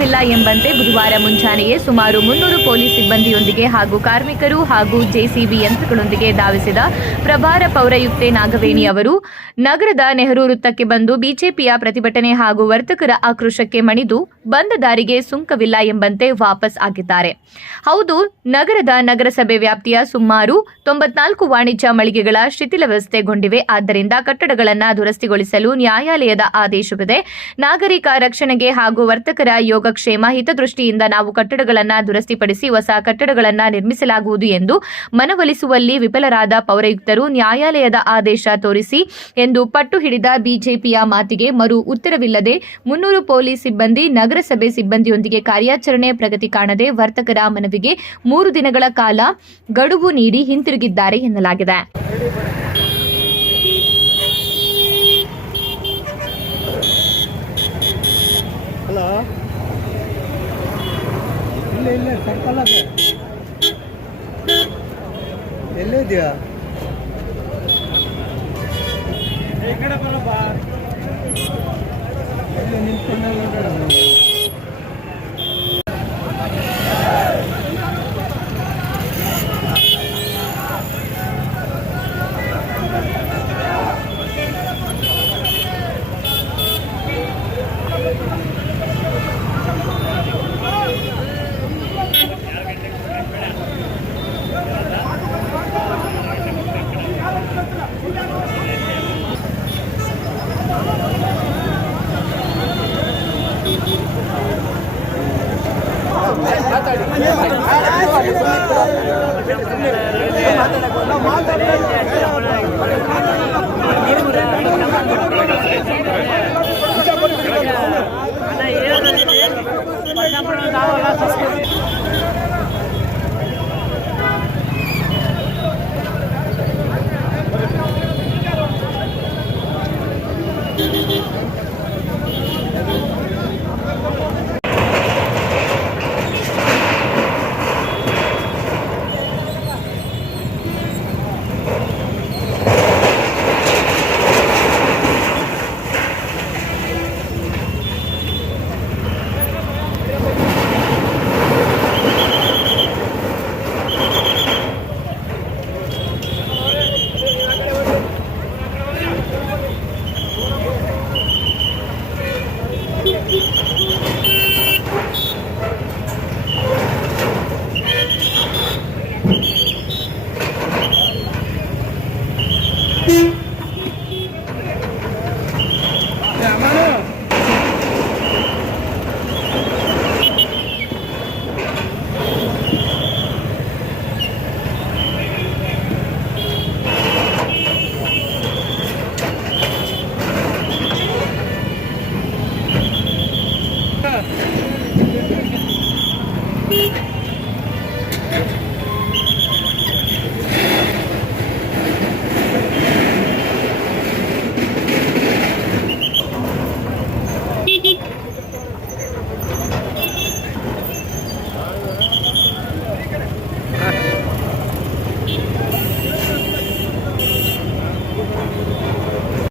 ಸುಂಕವಿಲ್ಲ ಎಂಬಂತೆ ಬುಧವಾರ ಮುಂಜಾನೆಯೇ ಸುಮಾರು 300 ಪೊಲೀಸ್ ಸಿಬ್ಬಂದಿಯೊಂದಿಗೆ ಹಾಗೂ ಕಾರ್ಮಿಕರು ಹಾಗೂ ಜೆಸಿಬಿ ಯಂತ್ರಗಳೊಂದಿಗೆ ಧಾವಿಸಿದ ಪ್ರಭಾರ ಪೌರಾಯುಕ್ತೆ ನಾಗವೇಣಿ ಅವರು ನಗರದ ನೆಹರು ವೃತ್ತಕ್ಕೆ ಬಂದು ಬಿಜೆಪಿಯ ಪ್ರತಿಭಟನೆ ಹಾಗೂ ವರ್ತಕರ ಆಕ್ರೋಶಕ್ಕೆ ಮಣಿದು ಬಂದ ದಾರಿಗೆ ಸುಂಕವಿಲ್ಲ ಎಂಬಂತೆ ವಾಪಸ್ ಆಗಿದ್ದಾರೆ. ಹೌದು, ನಗರದ ನಗರಸಭೆ ವ್ಯಾಪ್ತಿಯ ಸುಮಾರು 94 ವಾಣಿಜ್ಯ ಮಳಿಗೆಗಳ ಶಿಥಿಲಾವಸ್ಥೆಗೊಂಡಿವೆ. ಆದ್ದರಿಂದ ಕಟ್ಟಡಗಳನ್ನು ದುರಸ್ತಿಗೊಳಿಸಲು ನ್ಯಾಯಾಲಯದ ಆದೇಶವಿದೆ. ನಾಗರಿಕ ರಕ್ಷಣೆಗೆ ಹಾಗೂ ವರ್ತಕರ ಯೋಗಕ್ಷೇಮ ಹಿತದೃಷ್ಟಿಯಿಂದ ನಾವು ಕಟ್ಟಡಗಳನ್ನು ದುರಸ್ತಿಪಡಿಸಿ ಹೊಸ ಕಟ್ಟಡಗಳನ್ನು ನಿರ್ಮಿಸಲಾಗುವುದು ಎಂದು ಮನವೊಲಿಸುವಲ್ಲಿ ವಿಫಲರಾದ ಪೌರಾಯುಕ್ತರು ನ್ಯಾಯಾಲಯದ ಆದೇಶ ತೋರಿಸಿ ಎಂದು ಪಟ್ಟು ಹಿಡಿದ ಬಿಜೆಪಿಯ ಮಾತಿಗೆ ಮರು ಉತ್ತರವಿಲ್ಲದೆ 300 ಪೊಲೀಸ್ ಸಿಬ್ಬಂದಿ ನಗರಸಭೆ ಸಿಬ್ಬಂದಿಯೊಂದಿಗೆ ಕಾರ್ಯಾಚರಣೆ ಪ್ರಗತಿ ಕಾಣದೆ ವರ್ತಕರ ಮನವಿಗೆ 3 ದಿನಗಳ ಕಾಲ ಗಡುವು ನೀಡಿ ಹಿಂತಿರುಗಿದ್ದಾರೆ ಎನ್ನಲಾಗಿದೆ. ಇಲ್ಲ ಸರ್ಕಲ್ ಅದ ಎಲ್ಲಿದ್ಯಾ ಈ ಕಡೆ ಬರಪ್ಪ ಇಲ್ಲಿ ನಿಂತ್ಕೊಂಡು